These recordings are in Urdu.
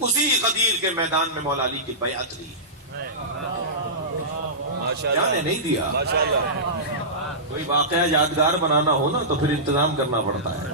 اسی غدیر کے میدان میں مولا علی کی بیعت لی، جانے نہیں دیا۔ کوئی واقعہ یادگار بنانا ہو نا تو پھر انتظام کرنا پڑتا ہے۔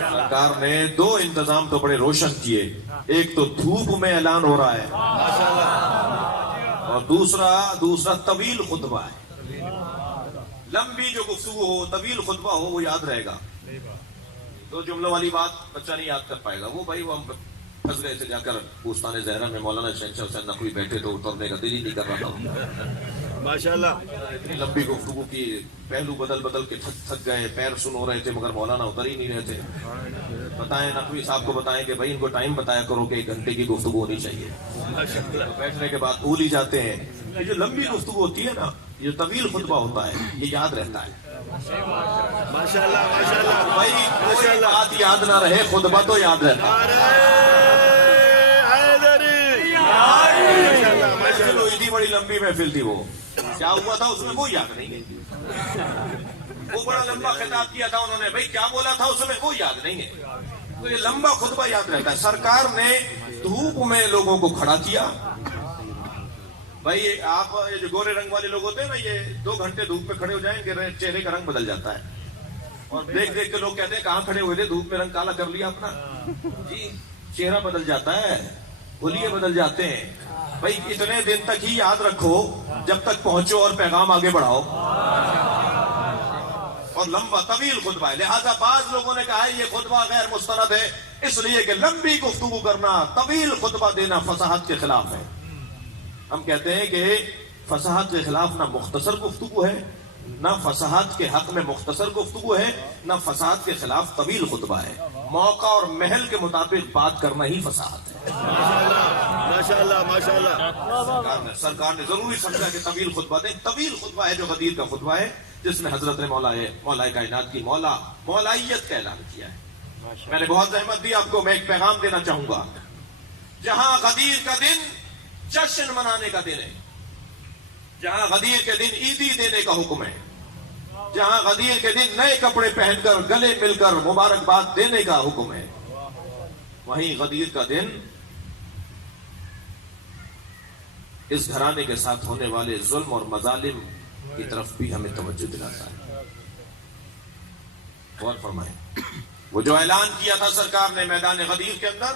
سرکار نے دو انتظام تو بڑے روشن کیے، ایک تو دھوپ میں اعلان ہو رہا ہے اور دوسرا طویل خطبہ ہے۔ لمبی جو گفتگو ہو، طویل خطبہ ہو، وہ یاد رہے گا۔ دو جملوں والی بات بچہ نہیں یاد کر پائے گا۔ وہ بھائی وہ ہم پھنس گئے تھے جا کر بوستان زہرا میں، مولانا شہنشاہ حسین نقوی بیٹھے تو اترنے کا دل ہی نہیں کر رہا تھا۔ ماشاءاللہ اتنی لمبی گفتگو کی، پہلو بدل بدل کے تھک گئے، پیر سن ہو رہے تھے، مگر مولانا اتر ہی نہیں رہے تھے۔ بتائیں نقوی صاحب کو بتائیں کہ بھائی ان کو ٹائم بتایا کرو کہ 1 گھنٹے کی گفتگو ہونی چاہیے۔ بیٹھنے کے بعد بھول ہی جاتے ہیں۔ یہ جو لمبی گفتگو ہوتی ہے نا، یہ طویل خطبہ ہوتا ہے، یہ یاد رہتا ہے۔ ماشاءاللہ ماشاءاللہ بھائی کوئی بات یاد نہ رہے، خطبہ تو یاد رہتا ہے۔ اتنی بڑی لمبی محفل تھی، وہ کیا ہوا تھا اس میں وہ یاد نہیں ہے۔ وہ بڑا لمبا خطاب کیا تھا انہوں نے، بھائی کیا بولا تھا اس میں وہ یاد نہیں ہے۔ تو یہ لمبا خطبہ یاد رہتا ہے۔ سرکار نے دھوپ میں لوگوں کو کھڑا کیا۔ بھائی آپ یہ جو گورے رنگ والے لوگ ہوتے ہیں نا، یہ 2 گھنٹے دھوپ میں کھڑے ہو جائیں گے، چہرے کا رنگ بدل جاتا ہے، اور دیکھ دیکھ کے لوگ کہتے ہیں کہاں کھڑے ہوئے تھے، دھوپ میں رنگ کالا کر لیا اپنا۔ جی چہرہ بدل جاتا ہے، حلیے بدل جاتے ہیں۔ بھائی اتنے دن تک ہی یاد رکھو جب تک پہنچو اور پیغام آگے بڑھاؤ۔ اور لمبا طویل خطبہ ہے، لہذا بعض لوگوں نے کہا ہے یہ خطبہ غیر مستند ہے، اس لیے کہ لمبی گفتگو کرنا، طویل خطبہ دینا فصاحت کے خلاف ہے۔ ہم کہتے ہیں کہ فصاحت کے خلاف نہ مختصر گفتگو ہے، نہ فصاحت کے حق میں مختصر گفتگو ہے، نہ فصاحت کے خلاف طویل خطبہ ہے۔ موقع اور محل کے مطابق بات کرنا ہی فصاحت ہے۔ ماشاءاللہ ماشاءاللہ سرکار نے ضروری سمجھا کہ طویل خطبہ دیں۔ طویل خطبہ ہے جو غدیر کا خطبہ ہے، جس میں حضرت نے مولا کائنات کی مولائیت کا اعلان کیا ہے۔ میں نے بہت زحمت دی آپ کو، میں ایک پیغام دینا چاہوں گا۔ جہاں غدیر کا دن جشن منانے کا دن ہے، جہاں غدیر کے دن عیدی دینے کا حکم ہے، جہاں غدیر کے دن نئے کپڑے پہن کر گلے مل کر مبارکباد دینے کا حکم ہے، وہیں غدیر کا دن اس گھرانے کے ساتھ ہونے والے ظلم اور مظالم کی طرف بھی ہمیں توجہ دلاتا ہے۔ غور فرمائیں، وہ جو اعلان کیا تھا سرکار نے میدان غدیر کے اندر،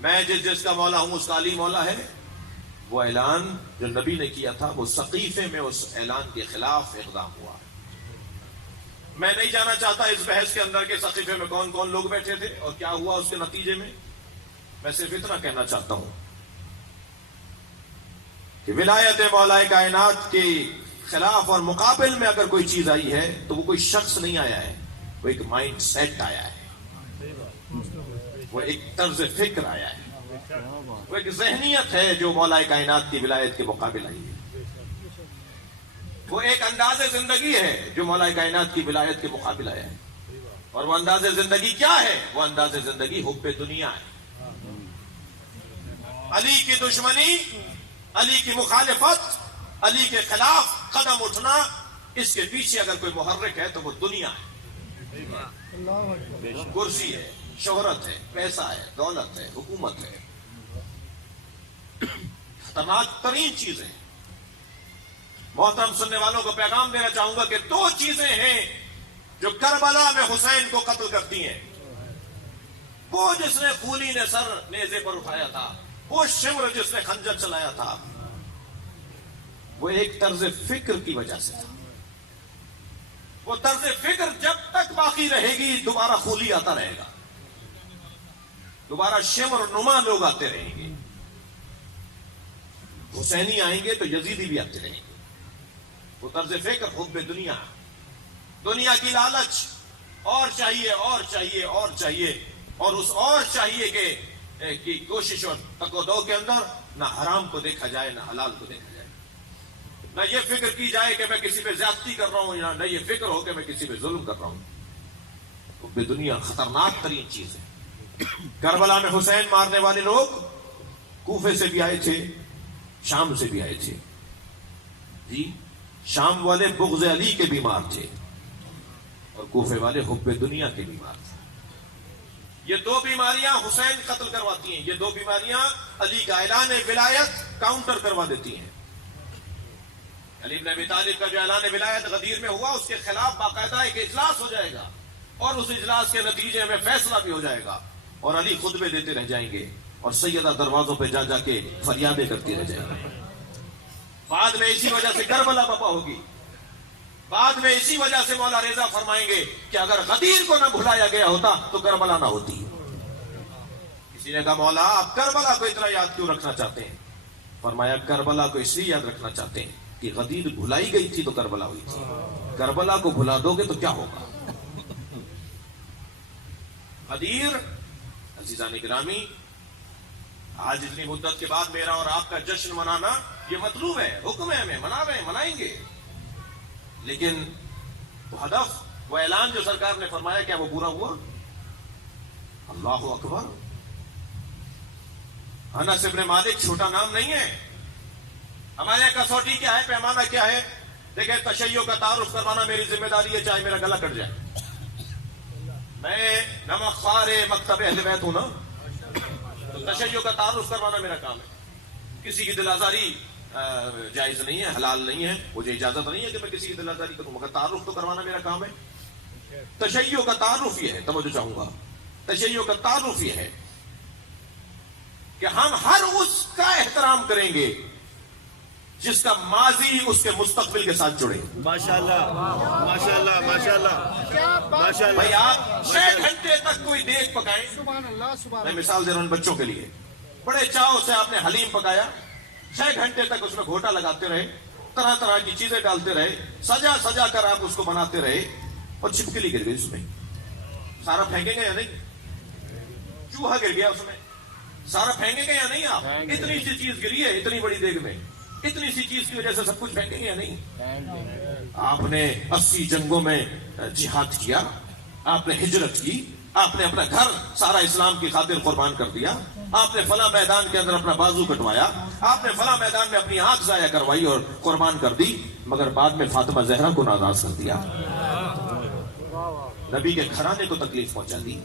میں جس کا مولا ہوں اس کا علی مولا ہے، وہ اعلان جو نبی نے کیا تھا، وہ سقیفے میں اس اعلان کے خلاف اقدام ہوا۔ میں نہیں جانا چاہتا اس بحث کے اندر کہ سقیفے میں کون کون لوگ بیٹھے تھے اور کیا ہوا اس کے نتیجے میں۔ میں صرف اتنا کہنا چاہتا ہوں کہ ولایت مولا کائنات کے خلاف اور مقابل میں اگر کوئی چیز آئی ہے تو وہ کوئی شخص نہیں آیا ہے، وہ ایک مائنڈ سیٹ آیا ہے، وہ ایک طرز فکر آیا ہے، وہ ایک ذہنیت ہے جو مولا کائنات کی ولایت کے مقابل آئی ہے، وہ ایک انداز زندگی ہے جو مولا کائنات کی ولایت کے مقابل آیا ہے۔ اور وہ انداز زندگی کیا ہے؟ وہ انداز زندگی حب دنیا ہے، علی کی دشمنی، علی کی مخالفت، علی کے خلاف قدم اٹھنا، اس کے پیچھے اگر کوئی محرک ہے تو وہ دنیا ہے، کرسی ہے، شہرت ہے، پیسہ ہے، دولت ہے، حکومت ہے، خطرناک ترین چیزیں۔ محترم سننے والوں کو پیغام دینا چاہوں گا کہ 2 چیزیں ہیں جو کربلا میں حسین کو قتل کرتی ہیں۔ وہ جس نے خولی نے سر نیزے پر اٹھایا تھا، وہ شمر جس نے خنجر چلایا تھا، وہ ایک طرز فکر کی وجہ سے تھا۔ وہ طرز فکر جب تک باقی رہے گی دوبارہ خولی آتا رہے گا، دوبارہ شمر نما لوگ آتے رہیں گے، حسینی آئیں گے تو یزیدی بھی آتے رہیں گے۔ وہ طرز فکر حب دنیا، دنیا کی لالچ، اور چاہیے اور چاہیے اور چاہیے، اور اس اور چاہیے کہ کوشش اور تقویٰ کے اندر نہ حرام کو دیکھا جائے نہ حلال کو دیکھا جائے، نہ یہ فکر کی جائے کہ میں کسی پہ زیادتی کر رہا ہوں، یا نہ یہ فکر ہو کہ میں کسی پہ ظلم کر رہا ہوں۔ حب دنیا خطرناک ترین چیز ہے۔ کربلا میں حسین مارنے والے لوگ کوفے سے بھی آئے تھے، شام سے بھی آئے تھے۔ جی شام والے بغض علی کے بیمار تھے اور کوفے والے حب دنیا کے بیمار تھے۔ یہ دو بیماریاں حسین قتل کرواتی ہیں، یہ دو بیماریاں علی کا اعلان ولایت کاؤنٹر کروا دیتی ہیں۔ علی بن ابی طالب کا جو اعلان ولایت غدیر میں ہوا، اس کے خلاف باقاعدہ ایک اجلاس ہو جائے گا، اور اس اجلاس کے نتیجے میں فیصلہ بھی ہو جائے گا، اور علی خطبے دیتے رہ جائیں گے، اور سیدہ دروازوں پہ جا جا کے فریادیں کرتی رہ جائیں گے۔ بعد میں اسی وجہ سے کربلا بپا ہوگی، بعد میں اسی وجہ سے مولا رضا فرمائیں گے کہ اگر غدیر کو نہ بھلایا گیا ہوتا تو کربلا نہ ہوتی۔ کسی نے کہا مولا آپ کربلا کو اتنا یاد کیوں رکھنا چاہتے ہیں؟ فرمایا کربلا کو اس لیے یاد رکھنا چاہتے ہیں کہ غدیر بھلائی گئی تھی تو کربلا ہوئی تھی، کربلا کو بھلا دو گے تو کیا ہوگا؟ غدیر عزیزان گرامی، آج اتنی مدت کے بعد میرا اور آپ کا جشن منانا یہ مطلوب ہے، حکم ہے، ہمیں منائیں گے، لیکن وہ ہدف، وہ اعلان جو سرکار نے فرمایا کیا وہ پورا ہوا؟ اللہ اکبر۔ انس ابن مالک چھوٹا نام نہیں ہے۔ ہمارے یہاں کسوٹی کیا ہے، پیمانہ کیا ہے؟ دیکھیں تشیع کا تعارف کروانا میری ذمہ داری ہے، چاہے میرا گلا کٹ جائے۔ میں نمک خوار مکتب اہل بیت ہوں نا، تو تشیع کا تعارف کروانا میرا کام ہے۔ کسی کی دل آزاری جائز نہیں ہے، حلال نہیں ہے، مجھے اجازت نہیں ہے کہ میں کسی کی دل آزاری کروں، مگر تعارف تو کروانا میرا کام ہے۔ تشیع کا تعارف یہ ہے، توجہ چاہوں گا، تشیع کا تعارف یہ ہے کہ ہم ہر اس کا احترام کریں گے جس کا ماضی اس کے مستقبل کے ساتھ جڑے۔ ماشاءاللہ ماشاءاللہ ماشاءاللہ ماشاءاللہ۔ بھائی آپ 6 گھنٹے تک کوئی دیگ پکائیں، میں مثال دے رہا ہوں بچوں کے لیے، بڑے چاؤ سے آپ نے حلیم پکایا، 6 گھنٹے تک اس میں گھوٹا لگاتے رہے، طرح طرح کی چیزیں ڈالتے رہے، سجا سجا کر آپ اس کو بناتے رہے، اور چھپکلی گر گئی اس میں، سارا پھینکیں گے یا نہیں؟ چوہا گر گیا اس میں، سارا پھینکیں گے یا نہیں؟ آپ اتنی سی چیز گری ہے اتنی بڑی دیگ میں، اتنی سی چیز کی وجہ سے سب کچھ پھینکیں گے یا نہیں؟ آپ نے 80 جنگوں میں جہاد کیا، آپ نے ہجرت کی، آپ نے اپنا گھر سارا اسلام کی خاطر قربان کر دیا، آپ نے فلاں میدان کے اندر اپنا بازو کٹوایا، آپ نے فلاں میدان میں اپنی آنکھ ضائع کروائی اور قربان کر دی، مگر بعد میں فاطمہ زہرا کو ناراض کر دیا، نبی کے گھرانے کو تکلیف پہنچا دی،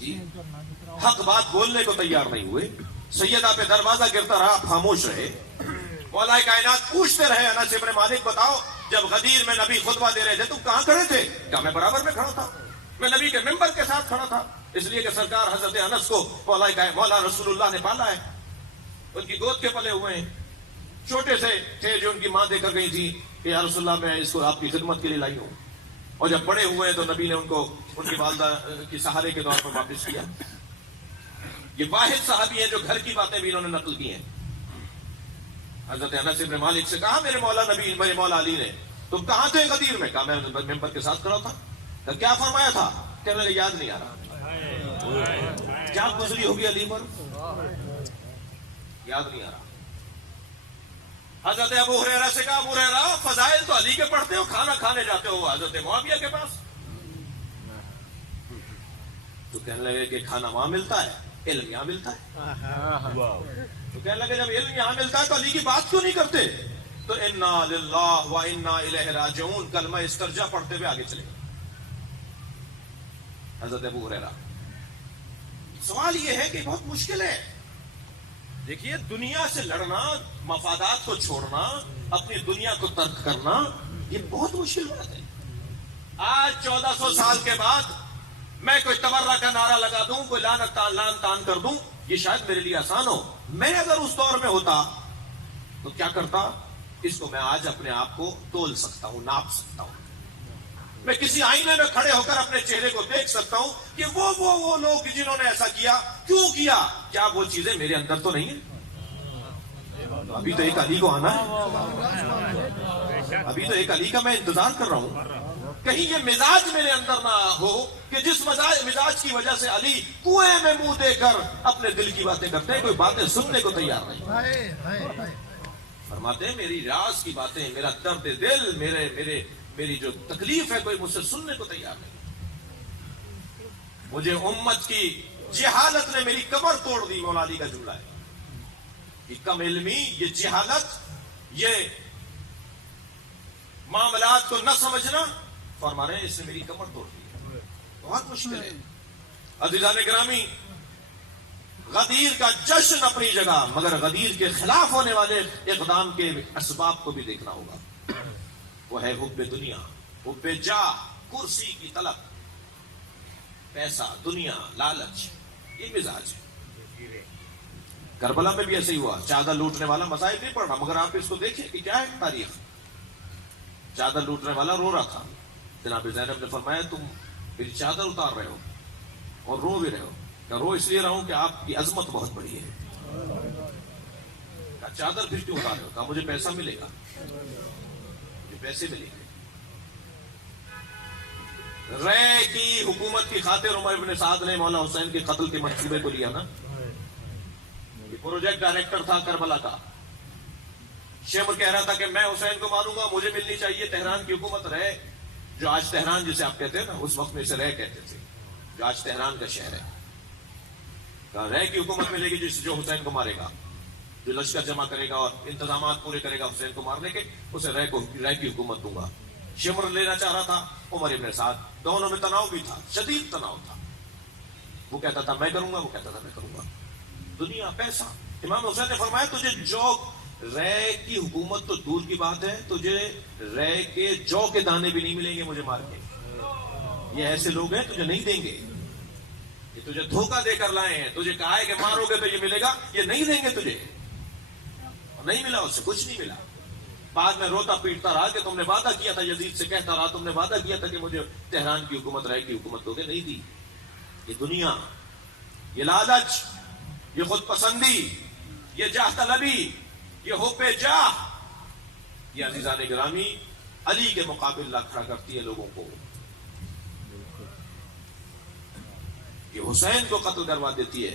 جی حق بات بولنے کو تیار نہیں ہوئے، سیدہ پہ دروازہ گرتا رہا، آپ خاموش رہے، مولا کائنات پوچھتے رہے انس ابن مالک بتاؤ جب غدیر میں نبی خطبہ دے رہے تھے تم کہاں کھڑے تھے؟ کہا میں برابر میں کھڑا تھا، میں نبی کے ممبر کے ساتھ کھڑا تھا، اس لیے کہ سرکار حضرت انس کو مولا رسول اللہ نے پالا ہے، ان کی گود کے پلے ہوئے ہیں، چھوٹے سے تھے جو ان کی ماں دے کر گئی تھی کہ یا رسول اللہ میں اس کو آپ کی خدمت کے لیے لائی ہوں، اور جب بڑے ہوئے تو نبی نے ان کو ان کی والدہ کی سہارے کے طور پر واپس کیا۔ یہ واحد صحابی ہیں جو گھر کی باتیں بھی انہوں نے نقل کی ہیں۔ حضرت انس ابن مالک سے کہا میرے مولا علی نے تم کہاں تھے غدیر میں؟ کہا میں ممبر کے ساتھ کھڑا تھا۔ کہا کیا فرمایا تھا؟ کہنے لگے یاد نہیں آ رہا۔ کیا گزری ہوگی علی پر؟ یاد نہیں آ رہا۔ حضرت ابو ہریرہ سے کہا ابو ہریرہ فضائل تو علی کے پڑھتے ہو، کھانا کھانے جاتے ہو حضرت معاویہ کے پاس، تو کہنے لگے کہ کھانا وہاں ملتا ہے، علم یہاں ملتا ہے۔ تو کہنے لگے جب علم یہاں ملتا ہے تو علی کی بات کیوں نہیں کرتے؟ تو انا للہ و انا الیہ راجعون کلمہ استرجا پڑھتے ہوئے آگے چلے گئے حضرت ابو ہریرہ۔ سوال یہ ہے کہ بہت مشکل ہے، دیکھیے دنیا سے لڑنا، مفادات کو چھوڑنا، اپنی دنیا کو ترک کرنا، یہ بہت مشکل بات ہے۔ آج 1400 سال کے بعد میں کوئی تبرہ کا نعرہ لگا دوں، کوئی لان تان کر دوں، یہ شاید میرے لیے آسان ہو۔ میں اگر اس دور میں ہوتا تو کیا کرتا؟ اس کو میں آج اپنے آپ کو تول سکتا ہوں، ناپ سکتا ہوں، میں کسی آئینے میں کھڑے ہو کر اپنے چہرے کو دیکھ سکتا ہوں کہ وہ لوگ جنہوں نے ایسا کیا کیوں کیا، کیا وہ چیزیں میرے اندر تو نہیں ہیں؟ ابھی تو ایک علی کو آنا ہے، ابھی تو ایک علی کا میں انتظار کر رہا ہوں، کہیں یہ مزاج میرے اندر نہ ہو کہ جس مزاج کی وجہ سے علی کنویں میں منہ دے کر اپنے دل کی باتیں کرتے ہیں، کوئی باتیں سننے کو تیار نہیں۔ فرماتے ہیں میری راز کی باتیں، میرا درد دل، میری جو تکلیف ہے کوئی مجھ سے سننے کو تیار نہیں۔ مجھے امت کی جہالت نے میری کمر توڑ دی، مولا علی کا جملہ ہے۔ یہ کم علمی، یہ جہالت، یہ معاملات کو نہ سمجھنا، فرما رہے ہیں اس نے میری کمر توڑ دی، بہت مشکل ہے۔ عزیزان گرامی، غدیر کا جشن اپنی جگہ، مگر غدیر کے خلاف ہونے والے اقدام کے اسباب کو بھی دیکھنا ہوگا۔ وہ ہے حب دنیا، حب جاہ، کرسی کی طلب، پیسہ، دنیا، لالچ، یہ مزاج ہے۔ کربلا میں بھی ایسے ہی ہوا، چادر لوٹنے والا مسائل نہیں پڑھ رہا، مگر آپ اس کو دیکھیں کہ کیا ہے تاریخ۔ چادر لوٹنے والا رو رہا تھا، جناب زینب نے فرمایا تم میری چادر اتار رہے ہو اور رو بھی رہے ہو۔ کہ رو اس لیے رہا ہوں کہ آپ کی عظمت بہت بڑی ہے۔ کہا چادر پھر کیوں اتار رہے ہو؟ کہا مجھے پیسہ ملے گا، مجھے پیسے ملیں گے۔ رے کی حکومت کی خاطر عمر ابن سعد نے مولا حسین کے قتل کے منصوبے کو لیا نا۔ یہ پروجیکٹ ڈائریکٹر تھا کربلا کا، شمر کہہ رہا تھا کہ میں حسین کو ماروں گا، مجھے ملنی چاہیے تہران کی حکومت، رے جو آج تہران جسے آپ کہتے ہیں نا، اس وقت میں اسے رے کہتے تھے، جو آج تہران کا شہر ہے۔ کہا رے کی حکومت ملے گی جو حسین کو مارے گا، جو لشکر جمع کرے گا اور انتظامات پورے کرے گا حسین کو مارنے کے، اسے رے کی حکومت دوں گا۔ شمر لینا چاہ رہا تھا، عمر ابن سعد، دونوں میں تناؤ بھی تھا، شدید تناؤ تھا۔ وہ کہتا تھا میں کروں گا، وہ کہتا تھا میں کروں گا۔ دنیا، پیسہ۔ امام حسین نے فرمایا تجھے جو رے کی حکومت تو دور کی بات ہے، تجھے رے کے جو کے دانے بھی نہیں ملیں گے مجھے مار کے۔ یہ ایسے لوگ ہیں تجھے نہیں دیں گے، یہ تجھے دھوکہ دے کر لائے ہیں، تجھے کہا ہے کہ مارو گے تو یہ ملے گا، یہ نہیں دیں گے تجھے۔ نہیں ملا، اس سے کچھ نہیں ملا۔ بعد میں روتا پیٹتا رہا کہ تم نے وعدہ کیا تھا، یزید سے کہتا رہا تم نے وعدہ کیا تھا کہ مجھے تہران کی حکومت، رائے کی حکومت دو گے، نہیں دی۔ یہ دنیا، یہ لالچ، یہ خود پسندی، یہ جاہ طلبی، یہ حب جاہ، یہ عزیزان گرامی علی کے مقابل لا کھڑا کرتی ہے لوگوں کو۔ یہ حسین کو قتل کروا دیتی ہے۔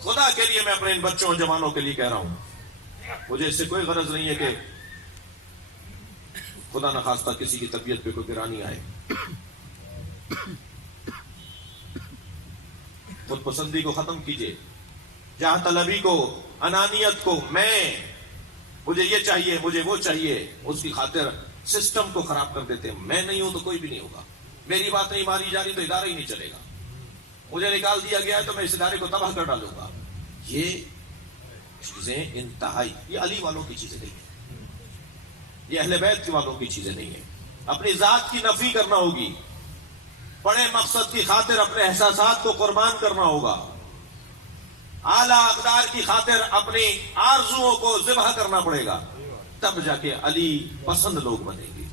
خدا کے لیے میں اپنے ان بچوں اور جوانوں کے لیے کہہ رہا ہوں، مجھے اس سے کوئی غرض نہیں ہے کہ خدا نخواستہ کسی کی طبیعت پہ کوئی گرانی آئے۔ خود پسندی کو ختم کیجئے، جاہ طلبی کو، انانیت کو، مجھے یہ چاہیے، مجھے وہ چاہیے، اس کی خاطر سسٹم کو خراب کر دیتے ہیں۔ میں نہیں ہوں تو کوئی بھی نہیں ہوگا، میری بات نہیں مانی جا رہی تو ادارہ ہی نہیں چلے گا، مجھے نکال دیا گیا ہے تو میں اس ادارے کو تباہ کر ڈالوں گا۔ یہ چیزیں انتہائی، یہ علی والوں کی چیزیں نہیں ہیں، یہ اہل بیت والوں کی چیزیں نہیں ہیں۔ اپنی ذات کی نفی کرنا ہوگی، بڑے مقصد کی خاطر اپنے احساسات کو قربان کرنا ہوگا، اعلیٰ اقدار کی خاطر اپنی آرزوؤں کو ذبح کرنا پڑے گا، تب جا کے علی پسند لوگ بنیں گے۔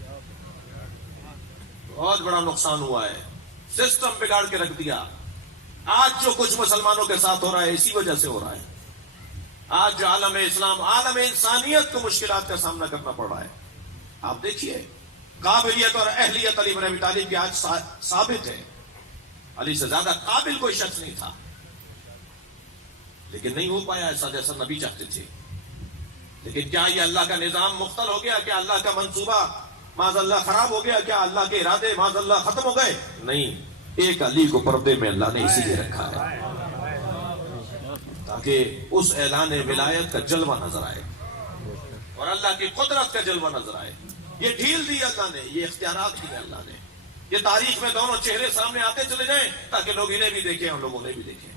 بہت بڑا نقصان ہوا ہے، سسٹم بگاڑ کے رکھ دیا۔ آج جو کچھ مسلمانوں کے ساتھ ہو رہا ہے اسی وجہ سے ہو رہا ہے۔ آج جو عالم اسلام، عالم انسانیت کو مشکلات کا سامنا کرنا پڑ رہا ہے، آپ دیکھیے قابلیت اور اہلیت علی بن ابی طالب کی آج ثابت ہے۔ علی سے زیادہ قابل کوئی شخص نہیں تھا، لیکن نہیں ہو پایا ایسا جیسا نبی چاہتے تھے۔ لیکن کیا یہ اللہ کا نظام مختل ہو گیا؟ کیا اللہ کا منصوبہ معاذ اللہ خراب ہو گیا؟ کیا اللہ کے ارادے معاذ اللہ ختم ہو گئے؟ نہیں، ایک علی کو پردے میں اللہ نے اسی لیے رکھا ہے تاکہ اس اعلان ولایت کا جلوہ نظر آئے اور اللہ کی قدرت کا جلوہ نظر آئے۔ یہ ڈھیل دی اللہ نے، یہ اختیارات دیے اللہ نے، یہ تاریخ میں دونوں چہرے سامنے آتے چلے جائیں تاکہ لوگ انہیں بھی دیکھیں اور لوگ انہیں بھی دیکھیں۔